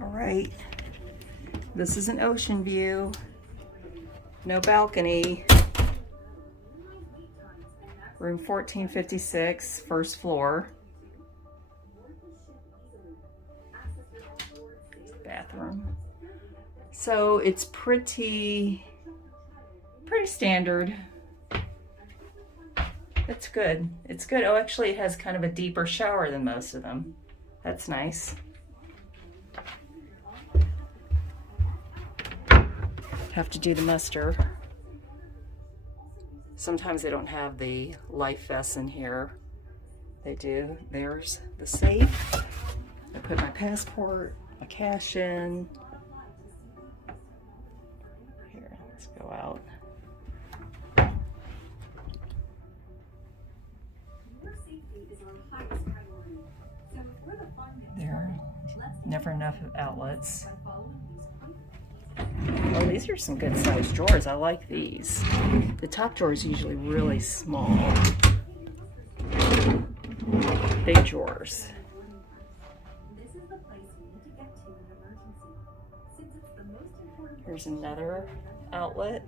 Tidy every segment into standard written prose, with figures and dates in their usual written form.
All right, this is an ocean view, no balcony. Room 1456, first floor. Bathroom. So it's pretty standard. It's good. It's good. Oh, actually it has kind of a deeper shower than most of them. That's nice. Have to do the muster. Sometimes they don't have the life vests in here. They do. There's the safe. I put my passport, my cash in. Here, let's go out. There, never enough outlets. Oh, these are some good sized drawers. I like these. The top drawer is usually really small. Big drawers. Here's another outlet.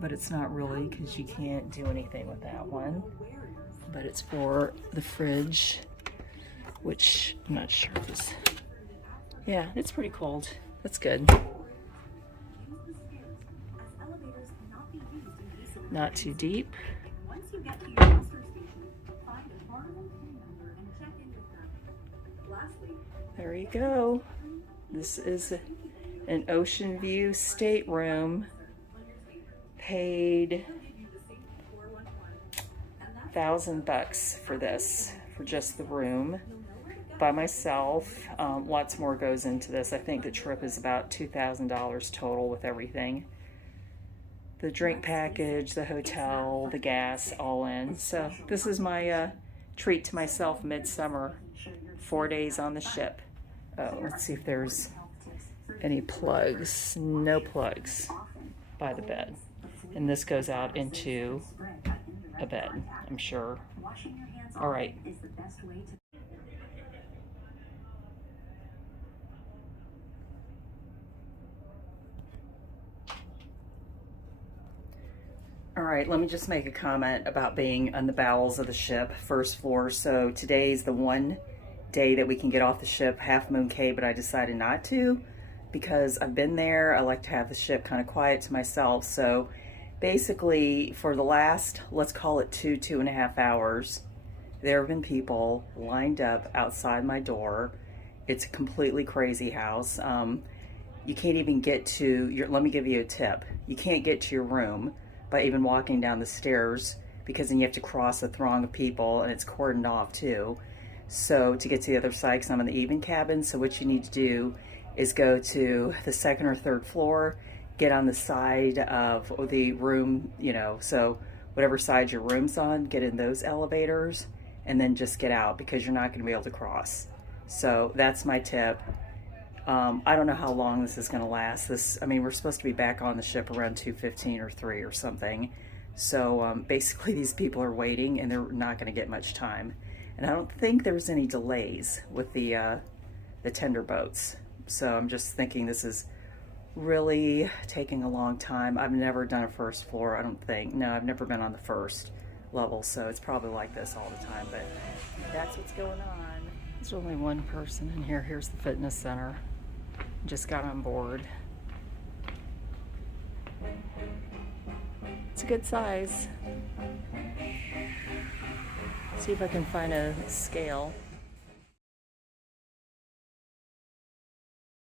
But it's not really because you can't do anything with that one. But it's for the fridge, which I'm not sure if it's... Yeah, it's pretty cold. That's good. Not too deep. There you go. This is an Oceanview stateroom. Paid $1,000 for this, for just the room. By myself. Lots more goes into this. I think the trip is about $2,000 total with everything. The drink package, the hotel, the gas, all in. So this is my treat to myself midsummer. 4 days on the ship. Oh, let's see if there's any plugs. No plugs by the bed. And this goes out into a bed, I'm sure. All right. All right, let me just make a comment about being on the bowels of the ship, first floor. So today's the one day that we can get off the ship, Half Moon Cay, but I decided not to because I've been there. I like to have the ship kind of quiet to myself. So basically for the last, let's call it 2.5 hours, there have been people lined up outside my door. It's a completely crazy house. You can't even get to your, let me give you a tip. You can't get to your room by even walking down the stairs because then you have to cross a throng of people and it's cordoned off too. So to get to the other side, because I'm in the evening cabin, so what you need to do is go to the second or third floor, get on the side of the room, you know, so whatever side your room's on, get in those elevators and then just get out because you're not going to be able to cross. So that's my tip. I don't know how long this is going to last. I mean, we're supposed to be back on the ship around 2:15 or 3 or something. So basically these people are waiting and they're not going to get much time. And I don't think there's any delays with the tender boats. So I'm just thinking this is really taking a long time. I've never done a first floor, I don't think. No, I've never been on the first level, so it's probably like this all the time, but that's what's going on. There's only one person in here. Here's the fitness center. Just got on board. It's a good size. See if I can find a scale.